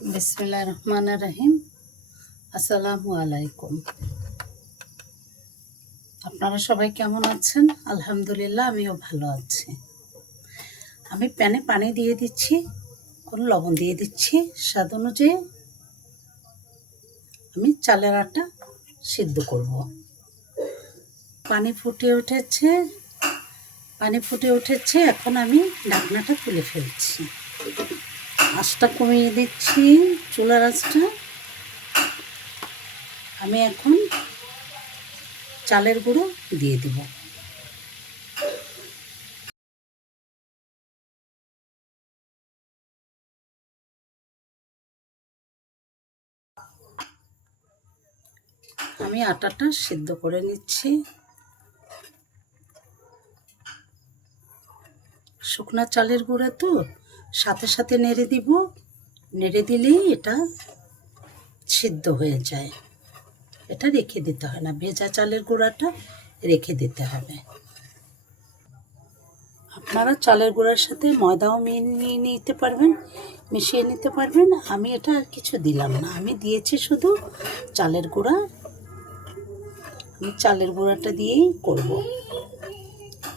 বিসমিল্লাহির রহমানির রহিম। আসসালামু আলাইকুম। আপনারা সবাই কেমন আছেন? আলহামদুলিল্লাহ, আমিও ভালো আছি। আমি প্যানে পানি দিয়ে দিচ্ছি, কোন লবণ দিয়ে দিচ্ছি স্বাদ অনুযায়ী। আমি চালের আটা সিদ্ধ করব। পানি ফুটে উঠেছে, এখন আমি ঢাকনাটা তুলে ফেলছি। আঁচটা কমিয়ে দিচ্ছি, চুলার আঁচটা। আমি এখন চালের গুঁড়ো দিয়ে দিব। আমি আটাটা সিদ্ধ করে নিচ্ছি। শুকনা চালের গুঁড়া তো সাথে সাথে নেড়ে দিব, নেড়ে দিলেই এটা সিদ্ধ হয়ে যায়। এটা রেখে দিতে হয় না, ভেজা চালের গুঁড়াটা রেখে দিতে হবে। আপনারা চালের গুঁড়ার সাথে ময়দাও মিশিয়ে নিতে পারবেন। আমি এটা আর কিছু দিলাম না, আমি দিয়েছি শুধু চালের গুঁড়া। আমি চালের গুঁড়াটা দিয়েই করব।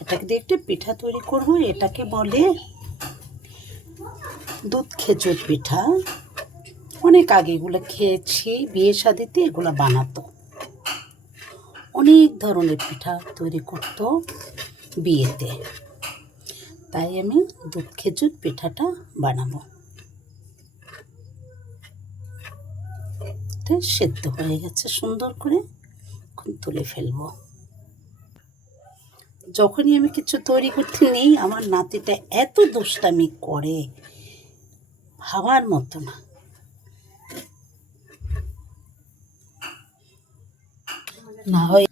এটাকে দিয়ে একটা পিঠা তৈরি করব। এটাকে বলে দুধ খেজুর পিঠা। অনেক আগে এগুলো খেয়েছি, বিয়ে শাদিতে এগুলো বানাতো। অনেক ধরনের পিঠা তৈরি করতো বিয়েতে, তাই আমি দুধ খেজুর পিঠাটা বানাবো। এটা সেদ্ধ হয়ে গেছে সুন্দর করে, এখন তুলে ফেলবো। যখনই আমি কিছু তৈরি করতে নেই, আমার নাতিটা এত দুষ্টামি করে, ভাবার মতো না। না হয়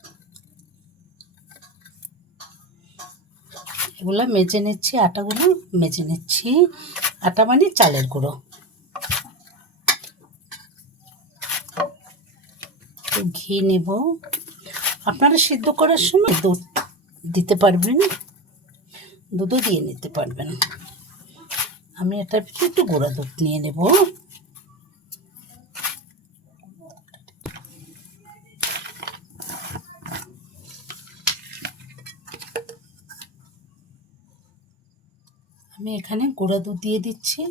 এগুলো মেজে নিচ্ছি, আটাগুলো মেজে নিচ্ছি। আটা মানে চালের গুঁড়ো। ঘি নেব। আপনারা সিদ্ধ করার সময় দুধ দিতে পারবেন, দুধও দিয়ে নিতে পারবেন। আমি এটার ভিতরে একটু গুঁড়া দুধ নিয়ে নেব। আমি এখানে গুঁড়া দুধ দিয়ে দিচ্ছি।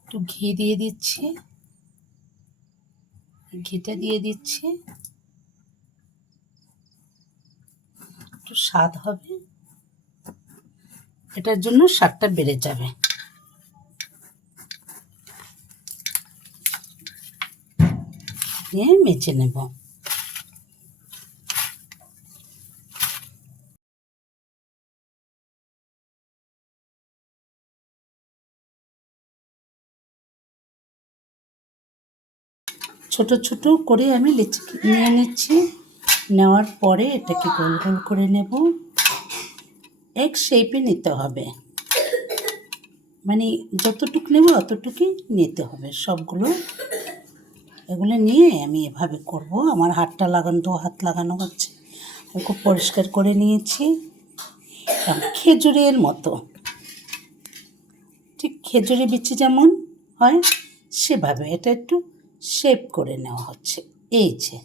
একটু ঘি দিয়ে দিচ্ছি, ঘিটা দিয়ে দিচ্ছি। একটু স্বাদ হবে, এটার জন্য স্বাদটা বেড়ে যাবে। নিয়ে মেখে নেব। ছোট ছোট করে আমি নিয়ে নিচ্ছি। নেওয়ার পরে এটাকে গোল গোল করে নেব। এক শেপে নিতে হবে, মানে যতটুকু নেব অতটুকুই নিতে হবে সবগুলো। এগুলো নিয়ে আমি এভাবে করব। আমার হাতটা লাগানো, 2 হাত লাগানো হচ্ছে। আমি খুব পরিষ্কার করে নিয়েছি। খেজুরের মতো, ঠিক খেজুরের বিচি যেমন হয় সেভাবে এটা একটু শেপ করে নেওয়া হচ্ছে। এই যে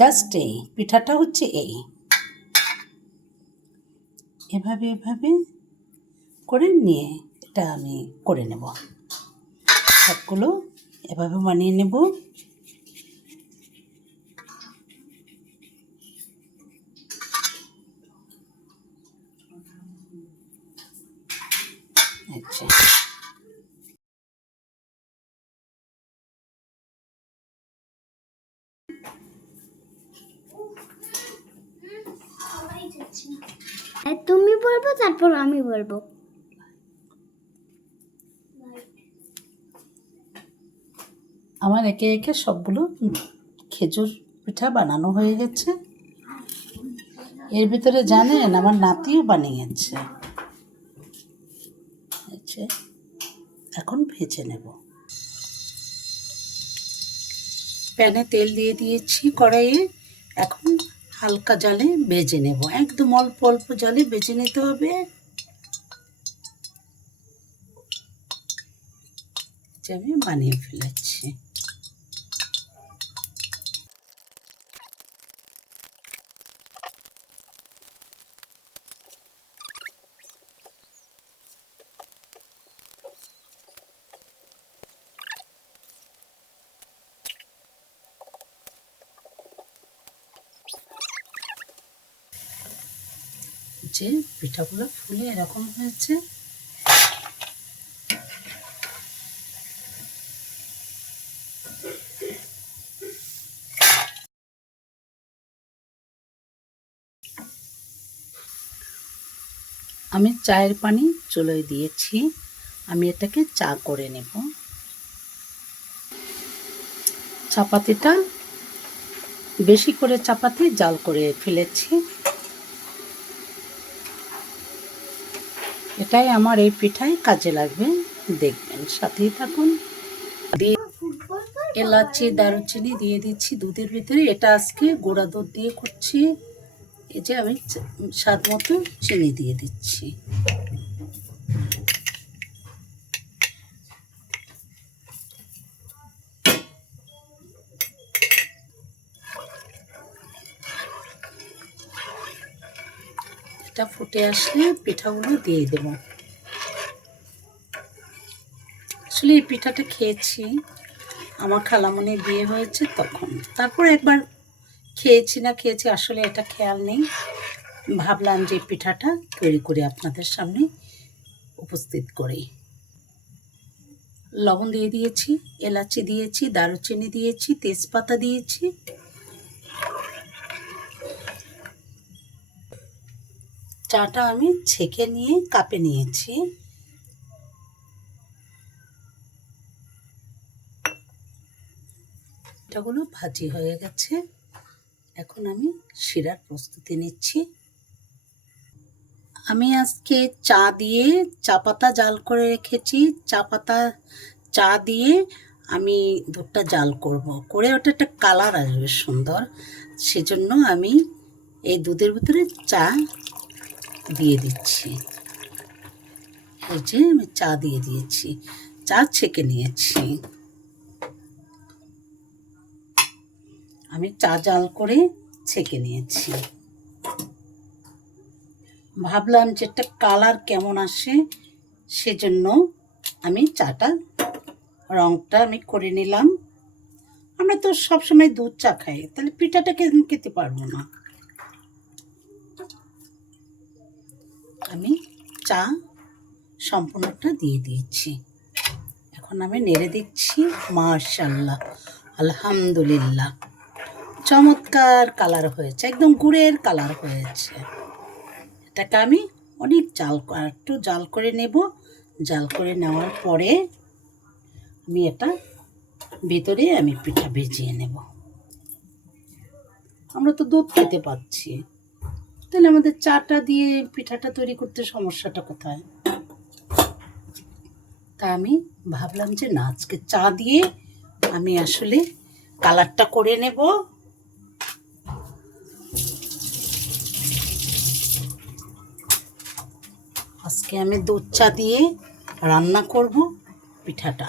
জাস্ট এই পিঠাটা হচ্ছে এভাবে করে নিয়ে এটা আমি করে নেব। সবগুলো এভাবে বানিয়ে নেব। আচ্ছা, তুমি বলবো তারপর আমি বলবো। আমার একে একে সবগুলো খেজুর পিঠা বানানো হয়ে গেছে। এর ভিতরে জানেন আমার নাতিও বানিয়েছে। আচ্ছা, এখন ভেজে নেব। প্যানে তেল দিয়ে দিয়েছি কড়াইয়ে। এখন হালকা জালে ভেজে নেব, একদম অল্প অল্প জালে ভেজে নিতে হবে। যে আমি বানিয়ে ফেলেছি। যে পিঠাগুলো ফুলে এরকম হয়েছে, আমি চায়ের পানি চুলোয় দিয়েছি, আমি এটাকে চা করে নেব। চাপাতিটা বেশি করে চাপাতি জাল করে ফেলেছি, এটাই আমার এই পিঠায় কাজে লাগবে, দেখবেন, সাথেই থাকুন। এলাচি দারুচিনি দিয়ে দিচ্ছি দুধের ভিতরে, এটা আজকে গুঁড়া দুধ দিয়ে করছি। এই যে আমি স্বাদ মতো চিনি দিয়ে দিচ্ছি। এটা ফুটে আসলে পিঠাগুলো দিয়ে দেব। আসলে এই পিঠাটা খেয়েছি আমার খালামণির বিয়ে হয়েছে তখন, তারপর একবার খেয়েছি না খেয়েছি আসলে এটা খেয়াল নেই। ভাবলাম যে পিঠাটা তৈরি করে আপনাদের সামনে উপস্থিত করি। লবণ দিয়ে দিয়েছি, এলাচি দিয়েছি, দারুচিনি দিয়েছি, তেজপাতা দিয়েছি। চাটা আমি ছেঁকে নিয়ে কাপে নিয়েছি। পিঠাগুলো ভাজি হয়ে গেছে, এখন আমি শিরার প্রস্তুতি নিচ্ছি। আমি আজকে চা দিয়ে চা পাতা জাল করে রেখেছি, চা দিয়ে আমি দুধটা জাল করব, করে ওটা একটা কালার আসবে সুন্দর, সেজন্য আমি এই দুধের ভিতরে চা দিয়ে দিচ্ছি। এই যে আমি চা দিয়ে দিয়েছি, চা ছেঁকে নিয়েছি। আমি চা জাল করে ছেঁকে নিয়েছি। ভাবলাম যে একটা কালার কেমন আসে, সেজন্য আমি চাটা রংটা আমি করে নিলাম। আমরা তো সবসময় দুধ চা খাই, তাহলে পিঠাটা খেতে পারবো না। আমি চা সম্পূর্ণটা দিয়ে দিয়েছি, এখন আমি নেড়ে দিচ্ছি। মাশাআল্লাহ, আলহামদুলিল্লাহ, চমৎকার কালার হয়েছে, একদম গুড়ের কালার হয়েছে। এটাকে আমি অনেক একটু জাল করে নেব। জাল করে নেওয়ার পরে আমি এটা ভিতরে আমি পিঠা ভেজিয়ে নেব। আমরা তো দুধ খেতে পাচ্ছি, তাহলে আমাদের চাটা দিয়ে পিঠাটা তৈরি করতে সমস্যাটা কোথায়? তা আমি ভাবলাম যে না, আজকে চা দিয়ে আমি আসলে কালারটা করে নেব। আজকে আমি দুধ চা দিয়ে রান্না করব পিঠাটা,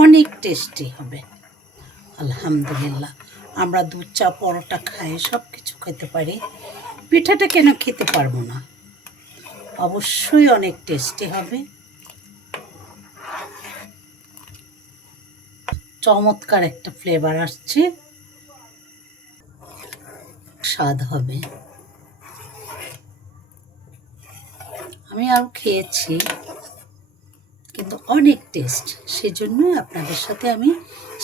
অনেক টেস্টি হবে আলহামদুলিল্লাহ। আমরা দুধ চা পরোটা খাই, সব কিছু খেতে পারি, পিঠাটা কেন খেতে পারবো না? অবশ্যই অনেক টেস্টি হবে, চমৎকার একটা ফ্লেভার আসছে, স্বাদ হবে। আমি আরও খেয়েছি, কিন্তু অনেক টেস্ট, সেজন্যই আপনাদের সাথে আমি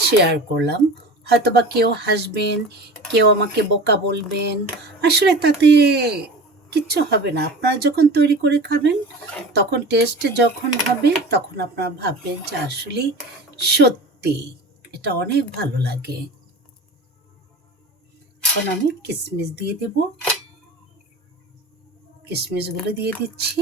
শেয়ার করলাম। হয়তো বা কেউ হাসবেন, কেউ আমাকে বোকা বলবেন, আসলে তাতে কিচ্ছু হবে না। আপনারা যখন তৈরি করে খাবেন, তখন টেস্ট যখন হবে, তখন আপনারা ভাববেন যে আসলেই সত্যি এটা অনেক ভালো লাগে। এখন আমি কিশমিশ দিয়ে দেব, কিশমিশগুলো দিয়ে দিচ্ছি।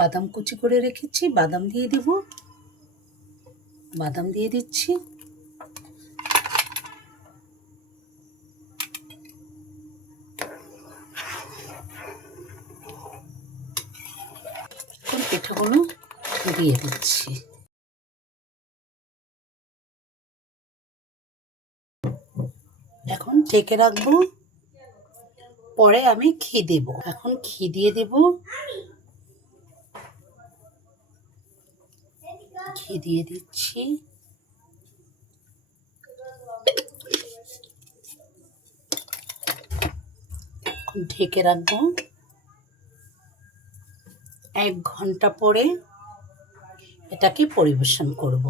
বাদাম কুচি করে রেখেছি, বাদাম দিয়ে দিব। বাদাম দিয়ে দিচ্ছি। এখন পিঠাগুলো দিয়ে দিচ্ছি। এখন ঢেকে রাখবো, পরে আমি ঘি দেব। এখন ঘি দিয়ে দেব। ঘি দিয়ে দিচ্ছি। এখন ঢেকে রাখবো। 1 ঘন্টা পরে এটাকে পরিবেশন করব।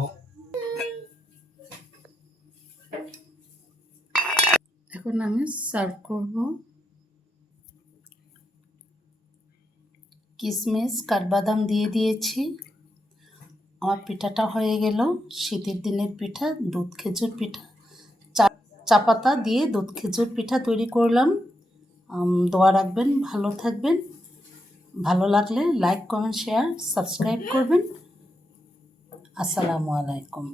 এখন আমি সার্ভ করব। কিশমিশ কাঠবাদাম দিয়ে দিয়েছি। আমার পিঠাটা হয়ে গেল। শীতের দিনের পিঠা, দুধ খেজুর পিঠা। চা পাতা দিয়ে দুধ খেজুর পিঠা তৈরি করলাম। দোয়া রাখবেন, ভালো থাকবেন। ভালো লাগলে লাইক, কমেন্ট, শেয়ার, সাবস্ক্রাইব করবেন। আসসালামু আলাইকুম।